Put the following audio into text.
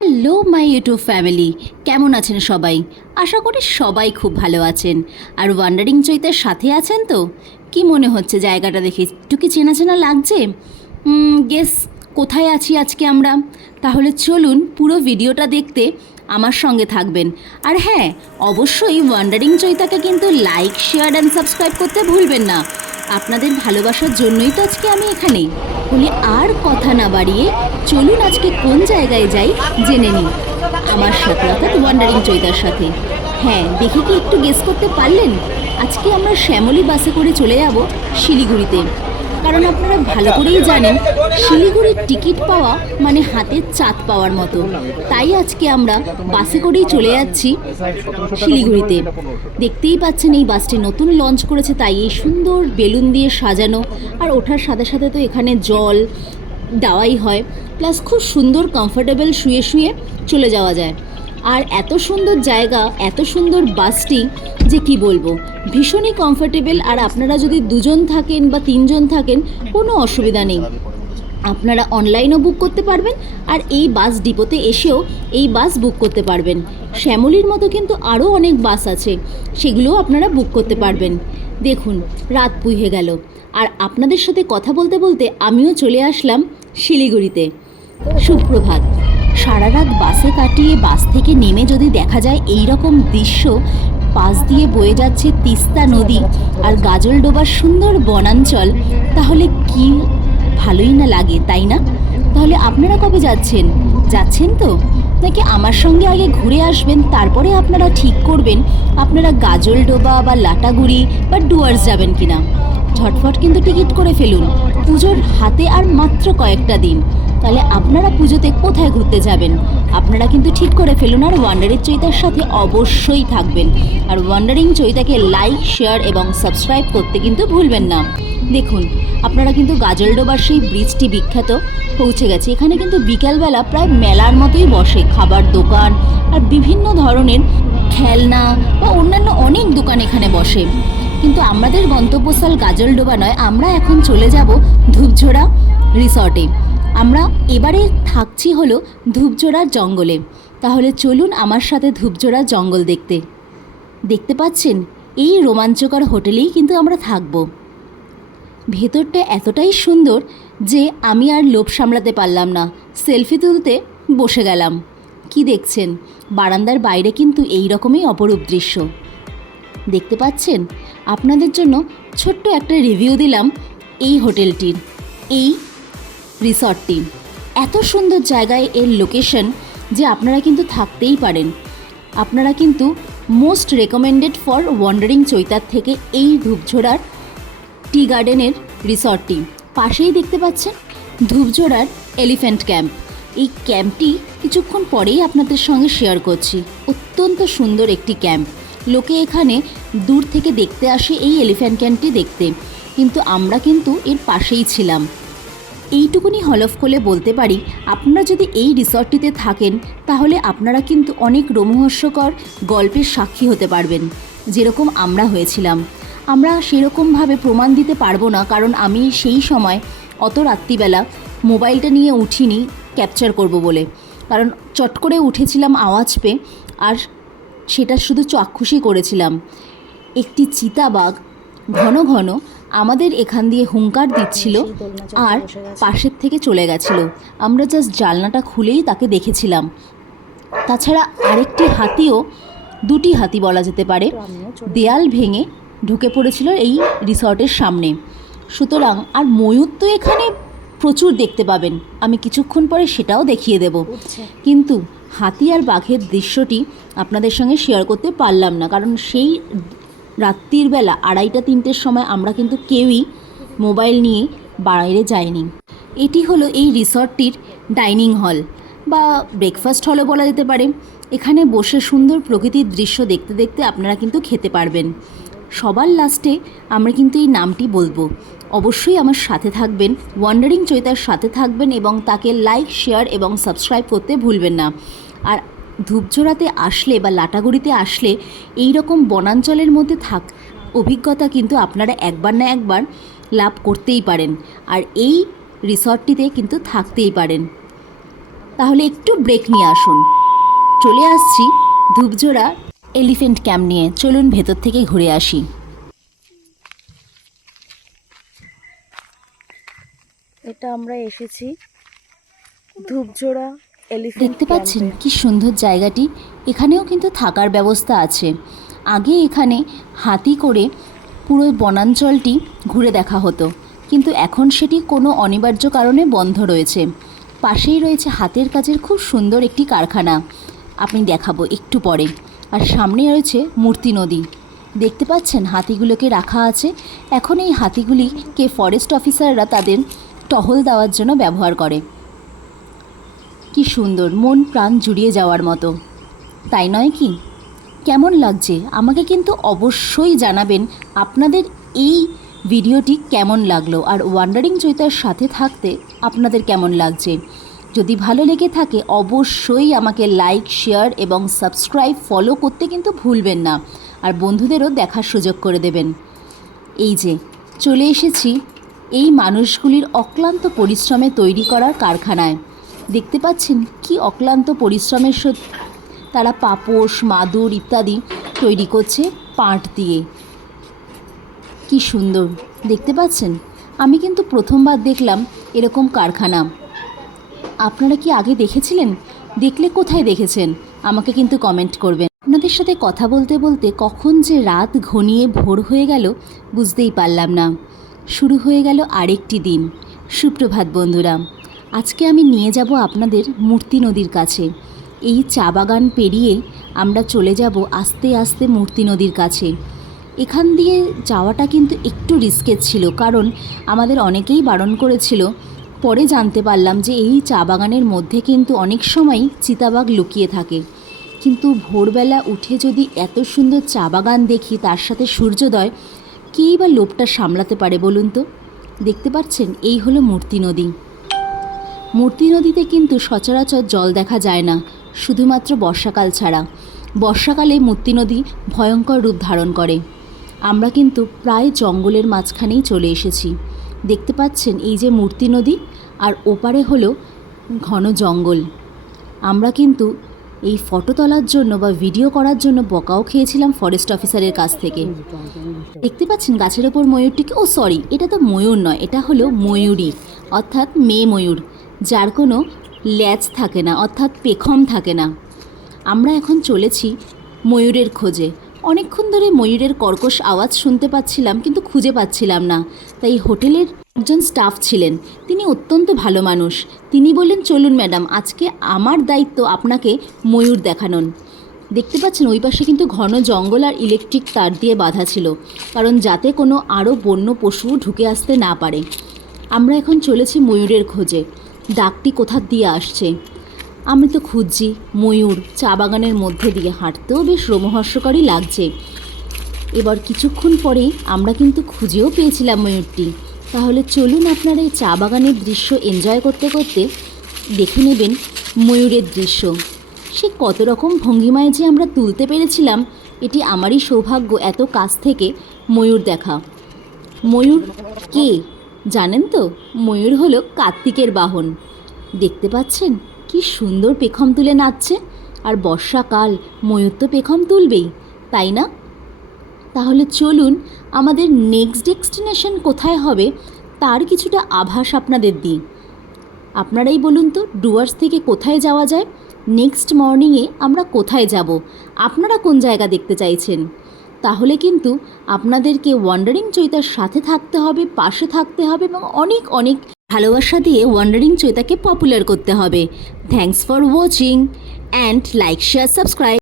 Hello my YouTube family, কেমন আছেন সবাই? আশা করি সবাই খুব ভালো আছেন। আর ওয়ান্ডারিং চৈতের সাথে আছেন তো? কি মনে হচ্ছে জায়গাটা দেখে? একটু কি চেনা চেনা লাগছে? গেস কোথায় আছি আজকে আমরা? তাহলে চলুন পুরো ভিডিওটা দেখতে আমার সঙ্গে থাকবেন। আর হ্যাঁ, অবশ্যই ওয়ান্ডারিং চৈতাকে কিন্তু লাইক, শেয়ার অ্যান্ড সাবস্ক্রাইব করতে ভুলবেন না। আপনাদের ভালোবাসার জন্যই তো আজকে আমি এখানে। বলে আর কথা না বাড়িয়ে চলুন আজকে কোন জায়গায় যাই জেনে নিই আমার সাথে, অর্থাৎ ওয়ান্ডারিং চৈতার সাথে। হ্যাঁ, দেখি কি একটু গেস করতে পারলেন? আজকে আমরা শ্যামলী বাসে করে চলে যাব শিলিগুড়িতে। কারণ আপনারা ভালো করেই জানেন শিলিগুড়ির টিকিট পাওয়া মানে হাতে চাঁদ পাওয়ার মতো। তাই আজকে আমরা বাসে করেই চলে যাচ্ছি শিলিগুড়িতে। দেখতেই পাচ্ছেন এই বাসটি নতুন লঞ্চ করেছে, তাই এই সুন্দর বেলুন দিয়ে সাজানো। আর ওঠার সাথে সাথে তো এখানে জল দেওয়াই হয়, প্লাস খুব সুন্দর কমফোর্টেবল শুয়ে শুয়ে চলে যাওয়া যায়। আর এত সুন্দর জায়গা, এত সুন্দর বাসটি যে কি বলবো, ভীষণই কমফোর্টেবল। আর আপনারা যদি দুজন থাকেন বা তিনজন থাকেন কোনো অসুবিধা নেই, আপনারা অনলাইনও বুক করতে পারবেন আর এই বাস ডিপোতে এসেও এই বাস বুক করতে পারবেন। শ্যামলীর মতো কিন্তু আরও অনেক বাস আছে, সেগুলোও আপনারা বুক করতে পারবেন। দেখুন রাত পুড়ে গেল আর আপনাদের সাথে কথা বলতে বলতে আমিও চলে আসলাম শিলিগুড়িতে। সুপ্রভাত। সারা রাত বাসে কাটিয়ে বাস থেকে নেমে যদি দেখা যায় এই রকম দৃশ্য, পাশ দিয়ে বয়ে যাচ্ছে তিস্তা নদী আর গাজলডোবার সুন্দর বনাঞ্চল, তাহলে কি ভালোই না লাগে, তাই না? তাহলে আপনারা কবে যাচ্ছেন? যাচ্ছেন তো? নাকি আমার সঙ্গে আগে ঘুরে আসবেন, তারপরে আপনারা ঠিক করবেন আপনারা গাজলডোবা বা লাটাগুড়ি বা ডুয়ার্স যাবেন কিনা। ঝটফট কিন্তু টিকিট করে ফেলুন, পুজোর হাতে আর মাত্র কয়েকটা দিন। তাহলে আপনারা পুজোতে কোথায় ঘুরতে যাবেন আপনারা কিন্তু ঠিক করে ফেলুন। আর ওয়ান্ডারিং চৈতার সাথে অবশ্যই থাকবেন। আর ওয়ান্ডারিং চৈতাকে লাইক, শেয়ার এবং সাবস্ক্রাইব করতে কিন্তু ভুলবেন না। দেখুন আপনারা কিন্তু গাজলডোবার সেই ব্রিজটি বিখ্যাত পৌঁছে গেছে। এখানে কিন্তু বিকেলবেলা প্রায় মেলার মতোই বসে, খাবার দোকান আর বিভিন্ন ধরনের খেলনা বা অন্যান্য অনেক দোকান এখানে বসে। কিন্তু আমাদের গন্তব্যস্থল গাজলডোবা নয়, আমরা এখন চলে যাব ধূপঝোড়া রিসর্টে। আমরা এবারে থাকছি হলো ধূপঝোড়ার জঙ্গলে। তাহলে চলুন আমার সাথে ধূপঝোড়ার জঙ্গল দেখতে। দেখতে পাচ্ছেন এই রোমাঞ্চকর হোটেলেই কিন্তু আমরা থাকব। ভেতরটা এতটাই সুন্দর যে আমি আর লোভ সামলাতে পারলাম না, সেলফি তুলতে বসে গেলাম। কি দেখছেন? বারান্দার বাইরে কিন্তু এই রকমই অপরূপ দৃশ্য দেখতে পাচ্ছেন। আপনাদের জন্য ছোট্ট একটা রিভিউ দিলাম এই হোটেলটির, এই রিসর্টটি। এত সুন্দর জায়গায় এর লোকেশন যে আপনারা কিন্তু থাকতেই পারেন। আপনারা কিন্তু মোস্ট রেকমেন্ডেড ফর ওয়ান্ডারিং চৈতার থেকে এই ধূপঝোড়ার টি গার্ডেনের রিসর্টটি। পাশেই দেখতে পাচ্ছেন ধূপঝোড়ার এলিফ্যান্ট ক্যাম্প। এই ক্যাম্পটি কিছুক্ষণ পরেই আপনাদের সঙ্গে শেয়ার করছি। অত্যন্ত সুন্দর একটি ক্যাম্প। লোকে এখানে দূর থেকে দেখতে আসে এই এলিফ্যান্ট ক্যাম্পটি দেখতে, কিন্তু আমরা কিন্তু এর পাশেই ছিলাম। এইটুকুনি হলফ করে বলতে পারি, আপনারা যদি এই রিসর্টটিতে থাকেন তাহলে আপনারা কিন্তু অনেক রোমহর্ষকর গল্পের সাক্ষী হতে পারবেন, যেরকম আমরা হয়েছিলাম। আমরা সেরকমভাবে প্রমাণ দিতে পারবো না, কারণ আমি সেই সময় অত রাত্রিবেলা মোবাইলটা নিয়ে উঠিনি ক্যাপচার করব বলে, কারণ চট করে উঠেছিলাম আওয়াজ পেয়ে, আর সেটা শুধু চাক্ষুষই করেছিলাম। একটি চিতাবাঘ ঘন ঘন আমাদের এখান দিয়ে হুঙ্কার দিচ্ছিল আর পাশের থেকে চলে গেছিল। আমরা জাস্ট জানলাটা খুলেই তাকে দেখেছিলাম। তাছাড়া আরেকটি হাতিও, দুটি হাতি বলা যেতে পারে, দেয়াল ভেঙে ঢুকে পড়েছিল এই রিসর্টের সামনে। সুতরাং আর ময়ূর তো এখানে প্রচুর দেখতে পাবেন, আমি কিছুক্ষণ পরে সেটাও দেখিয়ে দেব। কিন্তু হাতি আর বাঘের দৃশ্যটি আপনাদের সঙ্গে শেয়ার করতে পারলাম না, কারণ সেই রাত্রির বেলা 2:30-3টের সময় আমরা কিন্তু কেউই মোবাইল নিয়ে বাইরে যাইনি। এটি হলো এই রিসর্টটির ডাইনিং হল বা ব্রেকফাস্ট হলও বলা যেতে পারে। এখানে বসে সুন্দর প্রকৃতির দৃশ্য দেখতে দেখতে আপনারা কিন্তু খেতে পারবেন। সবার লাস্টে আমরা কিন্তু এই নামটি বলবো। অবশ্যই আমার সাথে থাকবেন, ওয়ান্ডারিং চৈতার সাথে থাকবেন এবং তাকে লাইক, শেয়ার এবং সাবস্ক্রাইব করতে ভুলবেন না। আর ধূপঝোড়াতে আসলে বা লাটাগুড়িতে আসলে এই রকম বনাঞ্চলের মধ্যে অভিজ্ঞতা কিন্তু আপনারা একবার না একবার লাভ করতেই পারেন, আর এই রিসর্টটিতে কিন্তু থাকতেই পারেন। তাহলে একটু ব্রেক নিয়ে আসুন। চলে আসছি ধূপজোড়া এলিফ্যান্ট ক্যাম্প নিয়ে, চলুন ভেতর থেকে ঘুরে আসি। এটা আমরা এসেছি ধূপজোড়া এলিফ্যান্ট দেখতে পাচ্ছেন ক্যাম্পে। কি সুন্দর জায়গাটি। এখানেও কিন্তু থাকার ব্যবস্থা আছে। আগে এখানে হাতি করে পুরো বনাঞ্চলটি ঘুরে দেখা হতো, কিন্তু এখন সেটি কোনো অনিবার্য কারণে বন্ধ রয়েছে। পাশেই রয়েছে হাতের কাজের খুব সুন্দর একটি কারখানা, আপনি দেখাবো একটু পরে। আর সামনে রয়েছে মূর্তি নদী। দেখতে পাচ্ছেন হাতিগুলোকে রাখা আছে। এখন এই হাতিগুলিকে ফরেস্ট অফিসাররা তাদের টহল দেওয়ার জন্য ব্যবহার করে। কি সুন্দর, মন প্রাণ জুড়িয়ে যাওয়ার মতো, তাই নয় কি? কেমন লাগছে আমাকে কিন্তু অবশ্যই জানাবেন আপনাদের এই ভিডিওটি কেমন লাগলো, আর ওয়ান্ডারিং চৈতার সাথে থাকতে আপনাদের কেমন লাগছে। যদি ভালো লেগে থাকে অবশ্যই আমাকে লাইক, শেয়ার এবং সাবস্ক্রাইব, ফলো করতে কিন্তু ভুলবেন না, আর বন্ধুদেরও দেখার সুযোগ করে দেবেন। এই যে চলে এসেছি এই মানুষগুলির অক্লান্ত পরিশ্রমে তৈরি করার কারখানায়। দেখতে পাচ্ছেন কি অক্লান্ত পরিশ্রমের তারা পাপোশ, মাদুর ইত্যাদি তৈরি করছে পাট দিয়ে। কি সুন্দর দেখতে পাচ্ছেন। আমি কিন্তু প্রথমবার দেখলাম এরকম কারখানা। আপনারা কি আগে দেখেছিলেন? দেখলে কোথায় দেখেছেন আমাকে কিন্তু কমেন্ট করবেন। আপনাদের সাথে কথা বলতে বলতে কখন যে রাত ঘনিয়ে ভোর হয়ে গেল বুঝতেই পারলাম না। শুরু হয়ে গেল আরেকটি দিন। সুপ্রভাত বন্ধুরা, আজকে আমি নিয়ে যাব আপনাদের মূর্তি নদীর কাছে। এই চা বাগান পেরিয়ে আমরা চলে যাব আস্তে আস্তে মূর্তি নদীর কাছে। এখান দিয়ে যাওয়াটা কিন্তু একটু রিস্কের ছিল, কারণ আমাদের অনেকেই বারণ করেছিল। পরে জানতে পারলাম যে এই চা বাগানের মধ্যে কিন্তু অনেক সময় চিতাবাঘ লুকিয়ে থাকে। কিন্তু ভোরবেলা উঠে যদি এত সুন্দর চা বাগান দেখি, তার সাথে সূর্যোদয়, কী বা লোভটা সামলাতে পারে বলুন তো? দেখতে পাচ্ছেন এই হলো মূর্তি নদী। মূর্তি নদীতে কিন্তু সচরাচর জল দেখা যায় না, শুধুমাত্র বর্ষাকাল ছাড়া। বর্ষাকালে মূর্তি নদী ভয়ঙ্কর রূপ ধারণ করে। আমরা কিন্তু প্রায় জঙ্গলের মাঝখানেই চলে এসেছি। দেখতে পাচ্ছেন এই যে মূর্তি নদী, আর ওপারে হলো ঘন জঙ্গল। আমরা কিন্তু এই ফটো তোলার জন্য বা ভিডিও করার জন্য বকাও খেয়েছিলাম ফরেস্ট অফিসারের কাছ থেকে। দেখতে পাচ্ছেন গাছের ওপর ময়ূরটিকে, ও সরি, এটা তো ময়ূর নয়, এটা হলো ময়ূরী, অর্থাৎ মেয়ে ময়ূর, যার কোনো ল্যাজ থাকে না, অর্থাৎ পেখম থাকে না। আমরা এখন চলেছি ময়ূরের খোঁজে। অনেকক্ষণ ধরে ময়ূরের কর্কশ আওয়াজ শুনতে পাচ্ছিলাম, কিন্তু খুঁজে পাচ্ছিলাম না। তাই হোটেলের একজন স্টাফ ছিলেন, তিনি অত্যন্ত ভালো মানুষ। তিনি বললেন, চলুন ম্যাডাম, আজকে আমার দায়িত্ব আপনাকে ময়ূর দেখানোর। দেখতে পাচ্ছেন ওই পাশে কিন্তু ঘন জঙ্গল আর ইলেকট্রিক তার দিয়ে বাঁধা ছিল, কারণ যাতে কোনো আরও বন্য পশু ঢুকে আসতে না পারে। আমরা এখন চলেছি ময়ূরের খোঁজে। ডাকটি কোথা দিয়ে আসছে আমি তো খুঁজছি ময়ূর। চা বাগানের মধ্যে দিয়ে হাঁটতেও বেশ রোমহর্ষকরই লাগছে। এবার কিছুক্ষণ পরেই আমরা কিন্তু খুঁজেও পেয়েছিলাম ময়ূরটি। তাহলে চলুন আপনারা এই চা বাগানের দৃশ্য এনজয় করতে করতে দেখে নেবেন ময়ূরের দৃশ্য। সে কত রকম ভঙ্গিমায় যে আমরা তুলতে পেরেছিলাম, এটি আমারই সৌভাগ্য এত কাছ থেকে ময়ূর দেখা। ময়ূর কে জানেন তো? ময়ূর হলো কার্তিকের বাহন। দেখতে পাচ্ছেন কি সুন্দর পেখম তুলে নাচছে। আর বর্ষাকাল, ময়ূর তো পেখম তুলবেই, তাই না? তাহলে চলুন আমাদের নেক্সট ডেস্টিনেশন কোথায় হবে তার কিছুটা আভাস আপনাদের দিই। আপনারাই বলুন তো, ডুয়ার্স থেকে কোথায় যাওয়া যায়? নেক্সট মর্নিংয়ে আমরা কোথায় যাব? আপনারা কোন জায়গা দেখতে চাইছেন? তাহলে কিন্তু আপনাদেরকে ওয়ান্ডারিং চৈতার সাথে থাকতে হবে, পাশে থাকতে হবে, এবং অনেক অনেক ভালোবাসা দিয়ে ওয়ান্ডারিং চৈতাকে পপুলার করতে হবে। Thanks for watching and like, share, subscribe.